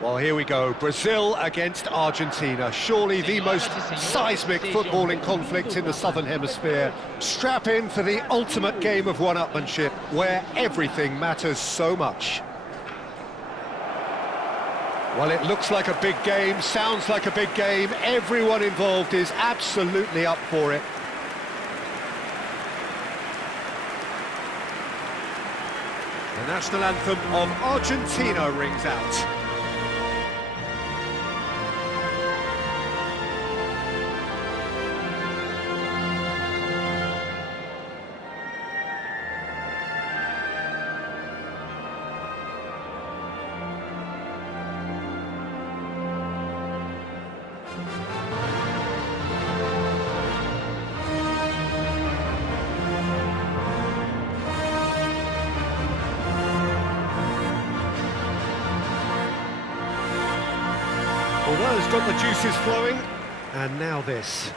Well, here we go. Brazil against Argentina. Surely the most seismic footballing conflict in the Southern Hemisphere. Strap in for the ultimate game of one-upmanship, where everything matters so much. Well, it looks like a big game, sounds like a big game. Everyone involved is absolutely up for it. The national anthem of Argentina rings out. Well, has got the juices flowing, and now this.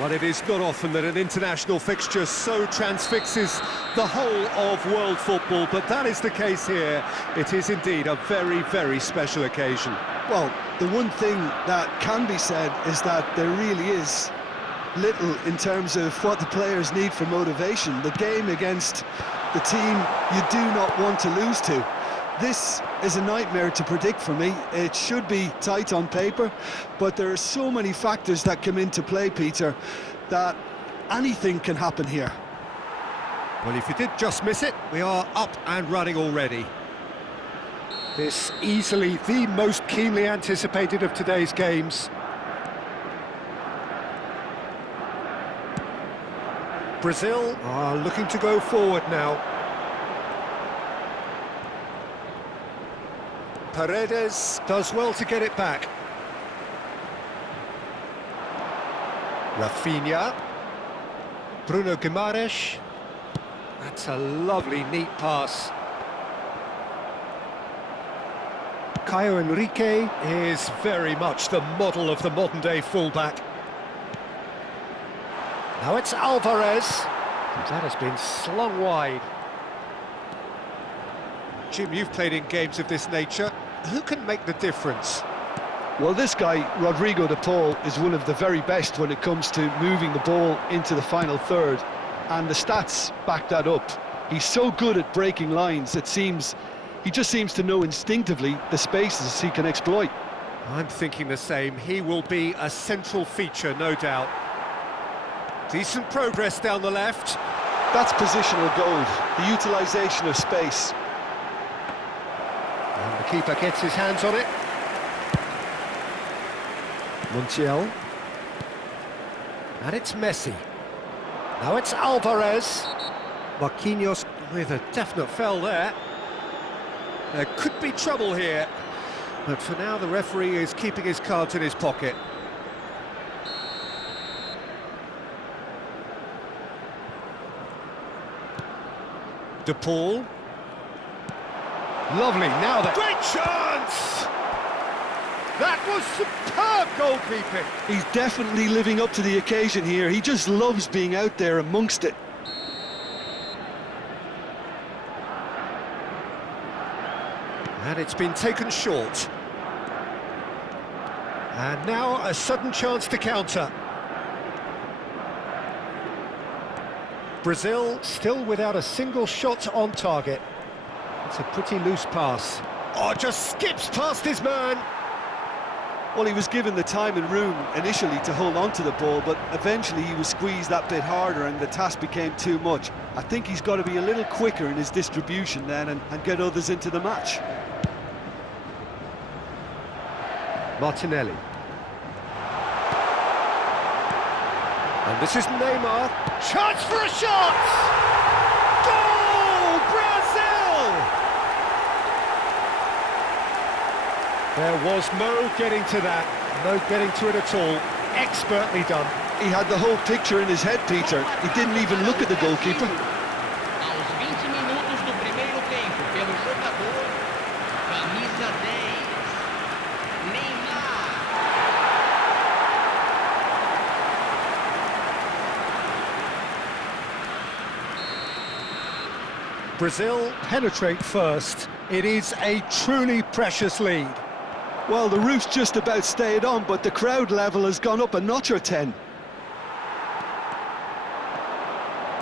Well, it is not often that an international fixture so transfixes the whole of world football, but that is the case here. It is indeed a very, very special occasion. Well, the one thing that can be said is that there really is little in terms of what the players need for motivation. The game against the team you do not want to lose to. This is a nightmare to predict for me. It should be tight on paper, but there are so many factors that come into play, Peter, that anything can happen here. Well, if you did just miss it, we are up and running already. This easily the most keenly anticipated of today's games. Brazil are looking to go forward now. Paredes does well to get it back. Rafinha. Bruno Guimaraes. That's a lovely, neat pass. Caio Henrique is very much the model of the modern-day fullback. Now it's Alvarez. That has been slung wide. Jim, you've played in games of this nature. Who can make the difference? Well, this guy, Rodrigo de Paul, is one of the very best when it comes to moving the ball into the final third, and the stats back that up. He's so good at breaking lines, it seems he just seems to know instinctively the spaces he can exploit. I'm thinking the same. He will be a central feature, no doubt. Decent progress down the left. That's positional gold, the utilisation of space. And the keeper gets his hands on it. Montiel. And it's Messi. Now it's Alvarez. Marquinhos with a definite foul there. There could be trouble here. But for now, the referee is keeping his cards in his pocket. De Paul. Lovely, now that... Great chance! That was superb goalkeeping. He's definitely living up to the occasion here. He just loves being out there amongst it. And it's been taken short. And now a sudden chance to counter. Brazil still without a single shot on target. It's a pretty loose pass. Oh, just skips past his man. Well, he was given the time and room initially to hold on to the ball, but eventually he was squeezed that bit harder and the task became too much. I think he's got to be a little quicker in his distribution then and get others into the match. Martinelli. And this is Neymar. Chance for a shot! Goal! Brazil! There was no getting to that. No getting to it at all. Expertly done. He had the whole picture in his head, Peter. He didn't even look at the goalkeeper. Aos 20 minutos do primeiro tempo, pelo jogador, camisa 10, Neymar. Brazil penetrate first. It is a truly precious lead. Well, the roof's just about stayed on, but the crowd level has gone up a notch or 10.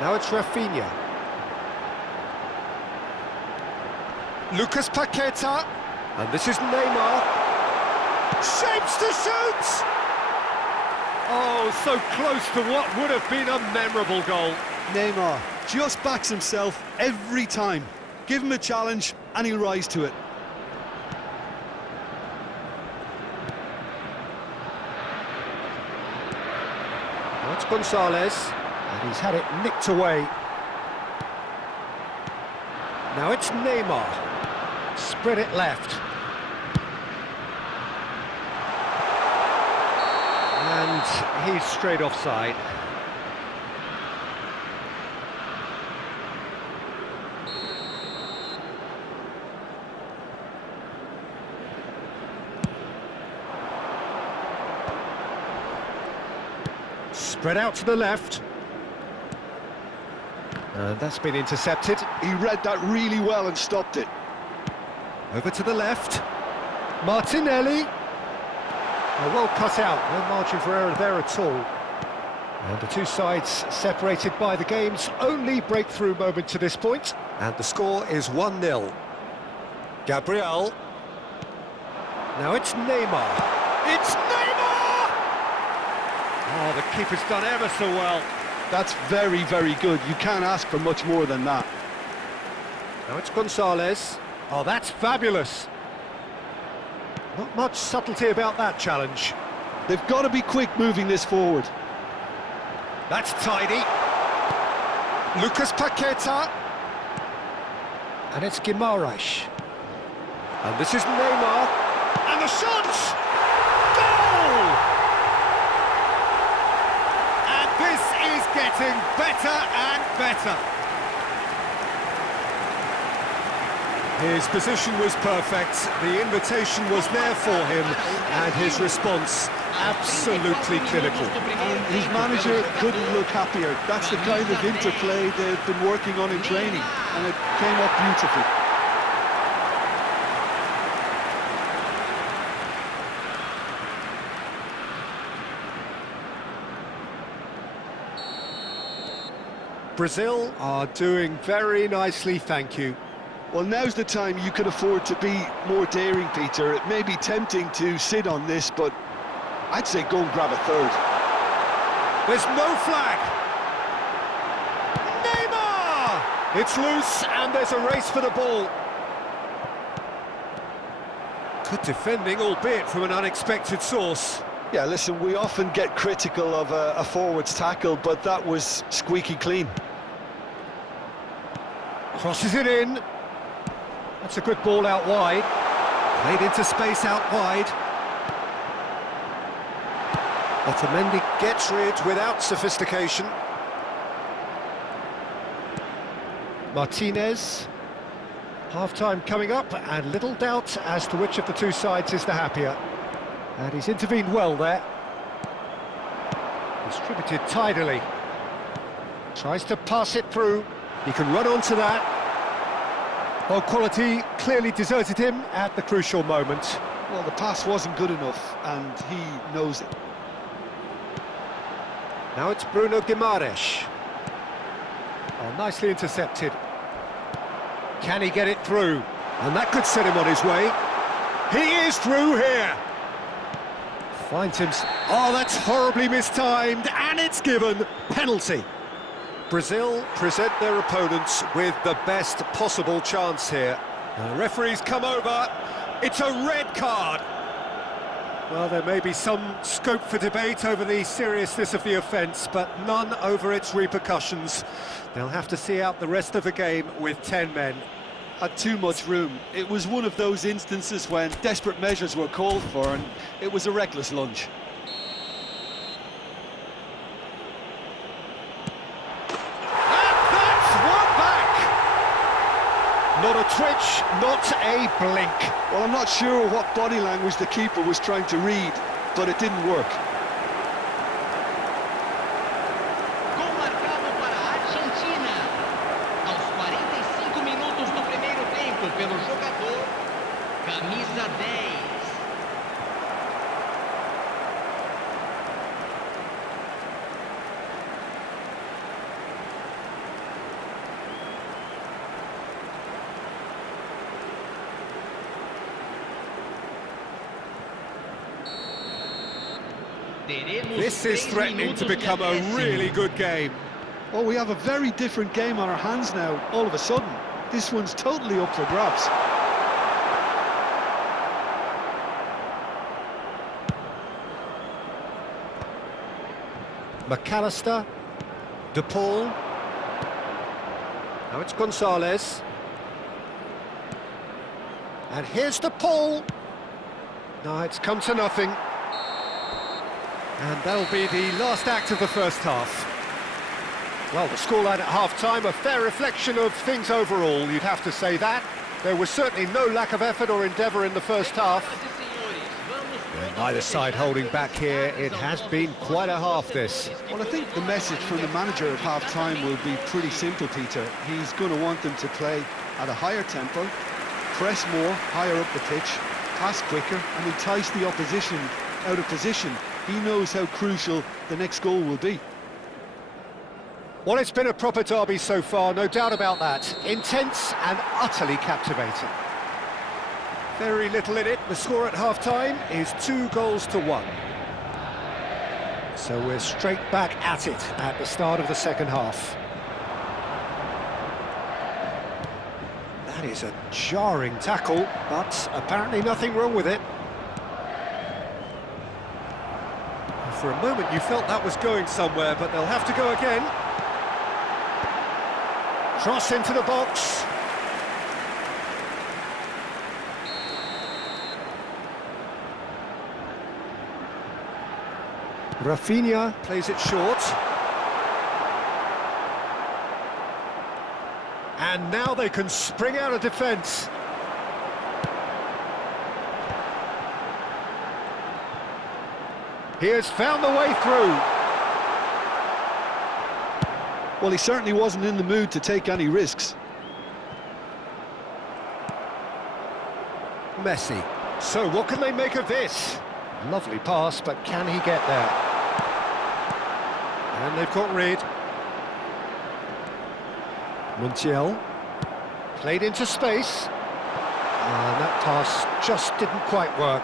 Now it's Rafinha. Lucas Paqueta. And this is Neymar. Shapes to shoot! Oh, so close to what would have been a memorable goal. Neymar just backs himself every time. Give him a challenge and he'll rise to it. That's Gonzalez, and he's had it nicked away. Now it's Neymar. Spread it left. And he's straight offside. Spread out to the left. And that's been intercepted. He read that really well and stopped it. Over to the left. Martinelli. Well cut out, no margin for error there at all. And the two sides separated by the game's only breakthrough moment to this point. And the score is 1-0. Gabriel. Now it's Neymar. It's Neymar! Oh, the keeper's done ever so well. That's very, very good. You can't ask for much more than that. Now it's Gonzalez. Oh, that's fabulous. Not much subtlety about that challenge. They've got to be quick moving this forward. That's tidy. Lucas Paqueta. And it's Guimaraes. And this is Neymar. And the shot! Goal! And this is getting better and better. His position was perfect, the invitation was there for him, and his response absolutely clinical. And his manager couldn't look happier. That's the kind of interplay they've been working on in training, and it came up beautifully. Brazil are doing very nicely, thank you. Well, now's the time you can afford to be more daring, Peter. It may be tempting to sit on this, but I'd say go and grab a third. There's no flag. Neymar! It's loose, and there's a race for the ball. Good defending, albeit from an unexpected source. Yeah, listen, we often get critical of a forward's tackle, but that was squeaky clean. Crosses it in. That's a good ball out wide. Played into space out wide. Otamendi gets rid without sophistication. Martinez. Half-time coming up, and little doubt as to which of the two sides is the happier. And he's intervened well there. Distributed tidily. Tries to pass it through. He can run onto that. Well, quality clearly deserted him at the crucial moment. Well, the pass wasn't good enough, and he knows it. Now it's Bruno Guimaraes. Oh, nicely intercepted. Can he get it through? And that could set him on his way. He is through here. Finds him. Oh, that's horribly mistimed, and it's given. Penalty. Brazil present their opponents with the best possible chance here. The referee's come over. It's a red card. Well, there may be some scope for debate over the seriousness of the offence, but none over its repercussions. They'll have to see out the rest of the game with 10 men. Had too much room. It was one of those instances when desperate measures were called for, and it was a reckless lunge. Not a twitch, not a blink. Well, I'm not sure what body language the keeper was trying to read, but it didn't work. Gol marcado para a Argentina. Aos 45 minutos do primeiro tempo pelo jogador, camisa 10. This is threatening to become a really good game. Well, we have a very different game on our hands now, all of a sudden. This one's totally up for grabs. McAllister, De Paul. Now it's Gonzalez. And here's De Paul. No, it's come to nothing. And that'll be the last act of the first half. Well, the scoreline at half-time, a fair reflection of things overall, you'd have to say that. There was certainly no lack of effort or endeavour in the first half. And neither side holding back here. It has been quite a half, this. Well, I think the message from the manager at half-time will be pretty simple, Peter. He's going to want them to play at a higher tempo, press more, higher up the pitch, pass quicker, and entice the opposition out of position. He knows how crucial the next goal will be. Well, it's been a proper derby so far, no doubt about that. Intense and utterly captivating. Very little in it. The score at half-time is 2-1. So we're straight back at it at the start of the second half. That is a jarring tackle, but apparently nothing wrong with it. For a moment you felt that was going somewhere, but they'll have to go again. Cross into the box. Rafinha plays it short. And now they can spring out of defence. He has found the way through. Well, he certainly wasn't in the mood to take any risks. Messi. So what can they make of this? Lovely pass, but can he get there? And they've got rid. Montiel. Played into space. And that pass just didn't quite work.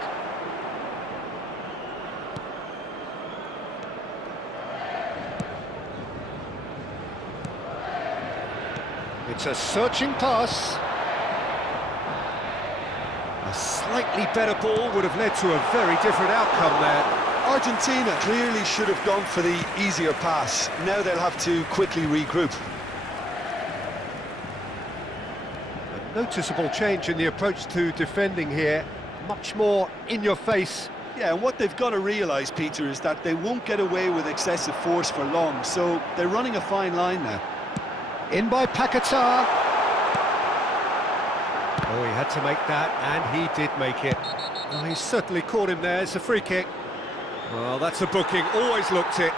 It's a searching pass. A slightly better ball would have led to a very different outcome there. Argentina clearly should have gone for the easier pass. Now they'll have to quickly regroup. A noticeable change in the approach to defending here. Much more in your face. Yeah, and what they've got to realise, Peter, is that they won't get away with excessive force for long, so they're running a fine line now. In by Paquetá. Oh, he had to make that, and he did make it. Oh, he certainly caught him there. It's a free kick. Well, that's a booking. Always looked it.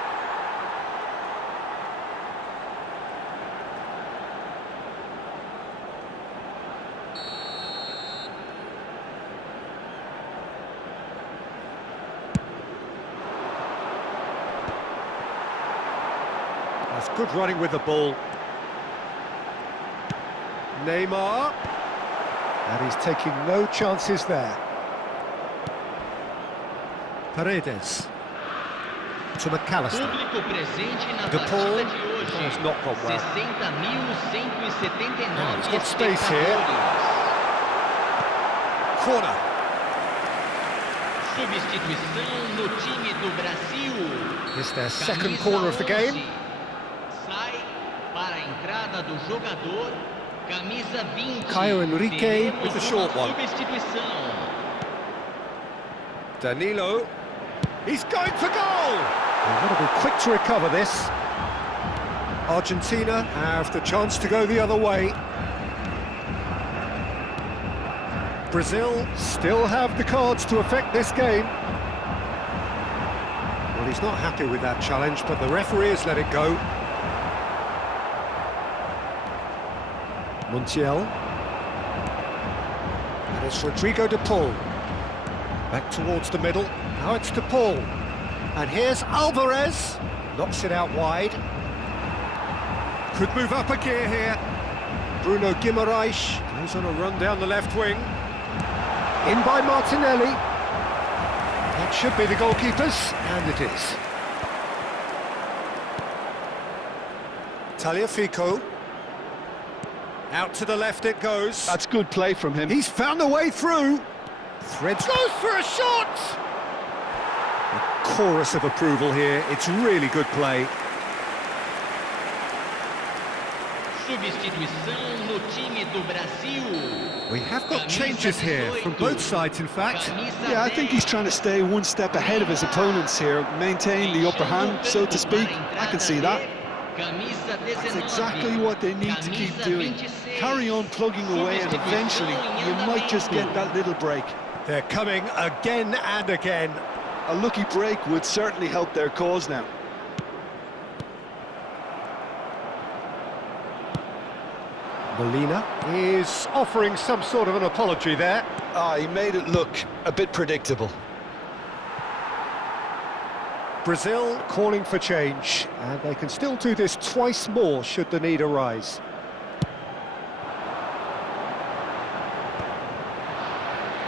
That's good running with the ball. Neymar, and he's taking no chances there. Paredes to McAllister. De Paul has not gone well. Now he's got space here. Corner. Substituição no time do Brasil. It's their second Camisa corner of the 11. game. Sai para a entrada do jogador. Camisa 20. Caio Henrique Teremos with the short uma one. substituição. Danilo. He's going for goal! They've got to be quick to recover this. Argentina have the chance to go the other way. Brazil still have the cards to affect this game. Well, he's not happy with that challenge, but the referee has let it go. Montiel. And it's Rodrigo de Paul. Back towards the middle. Now it's de Paul. And here's Alvarez. Knocks it out wide. Could move up a gear here. Bruno Guimaraes goes on a run down the left wing. In by Martinelli. That should be the goalkeepers, and it is. Tagliafico. Out to the left it goes. That's good play from him. He's found a way through. Threads. Goes for a shot! A chorus of approval here. It's really good play. Substituição no time do Brasil. We have got changes here from both sides, in fact. Yeah, I think he's trying to stay one step ahead of his opponents here, maintain the upper hand, so to speak. I can see that. That's exactly what they need to keep doing. Carry on plugging away, and eventually you might just get that little break. They're coming again and again. A lucky break would certainly help their cause now. Molina is offering some sort of an apology there. He made it look a bit predictable. Brazil calling for change, and they can still do this twice more should the need arise.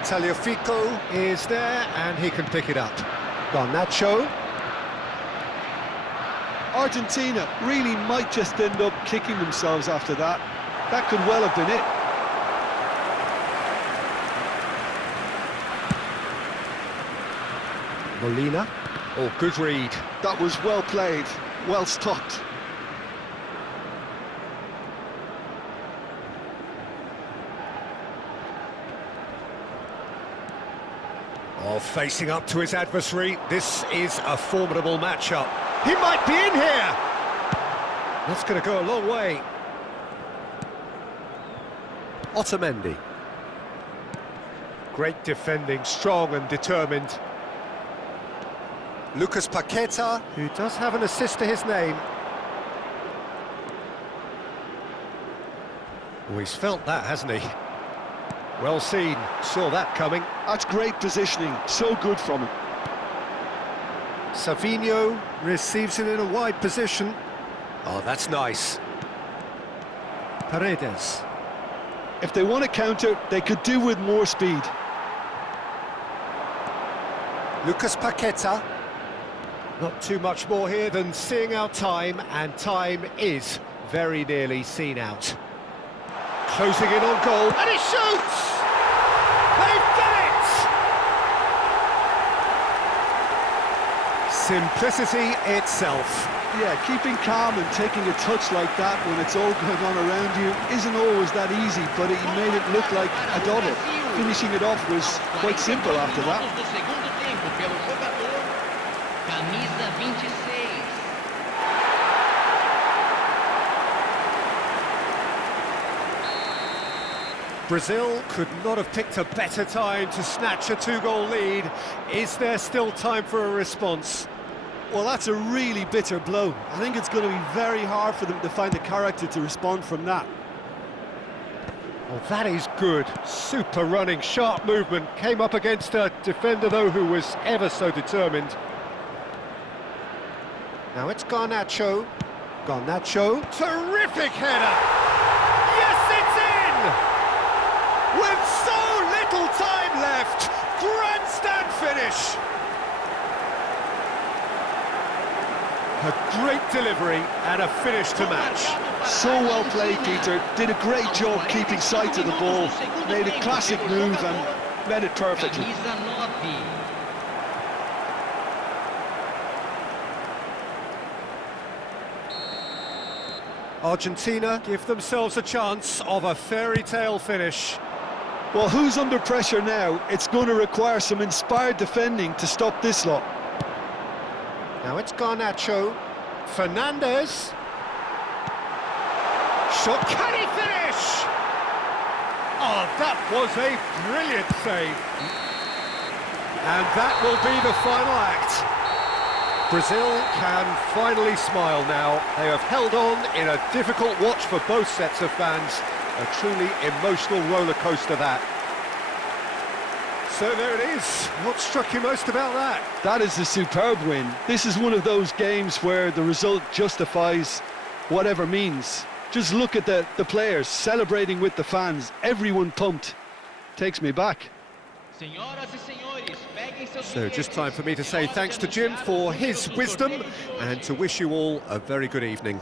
Tagliafico is there, and he can pick it up. Garnacho. Argentina really might just end up kicking themselves after that. That could well have been it. Molina. Oh, good read. That was well played, well stopped. Oh, facing up to his adversary. This is a formidable matchup. He might be in here! That's going to go a long way. Otamendi. Great defending, strong and determined. Lucas Paqueta, who does have an assist to his name. Oh, he's felt that, hasn't he? Well seen, saw that coming. That's great positioning, so good from him. Savinho receives it in a wide position. Oh, that's nice. Paredes. If they want to counter, they could do with more speed. Lucas Paqueta. Not too much more here than seeing out time, and time is very nearly seen out. Closing in on goal, and he shoots! They've done it! Simplicity itself. Yeah, keeping calm and taking a touch like that when it's all going on around you isn't always that easy, but he made it look like a double. Finishing it off was quite simple after that. Camisa 26. Brazil could not have picked a better time to snatch a two-goal lead. Is there still time for a response? Well, that's a really bitter blow. I think it's going to be very hard for them to find the character to respond from that. Well, that is good. Super running, sharp movement. Came up against a defender, though, who was ever so determined. Now it's Garnacho. Garnacho. Terrific header! Yes, it's in! With so little time left. Grandstand finish. A great delivery and a finish to match. So well played, Peter. Did a great job keeping sight of the ball. Made a classic move and read it perfectly. Camisa 9. Argentina give themselves a chance of a fairy tale finish. Well, who's under pressure now? It's going to require some inspired defending to stop this lot. Now it's Garnacho. Fernandez. Shot, can he finish? Oh, that was a brilliant save. And that will be the final act. Brazil can finally smile now. They have held on in a difficult watch for both sets of fans. A truly emotional roller coaster, that. So there it is. What struck you most about that? That is a superb win. This is one of those games where the result justifies whatever means. Just look at the players celebrating with the fans. Everyone pumped. Takes me back. So just time for me to say thanks to Jim for his wisdom and to wish you all a very good evening.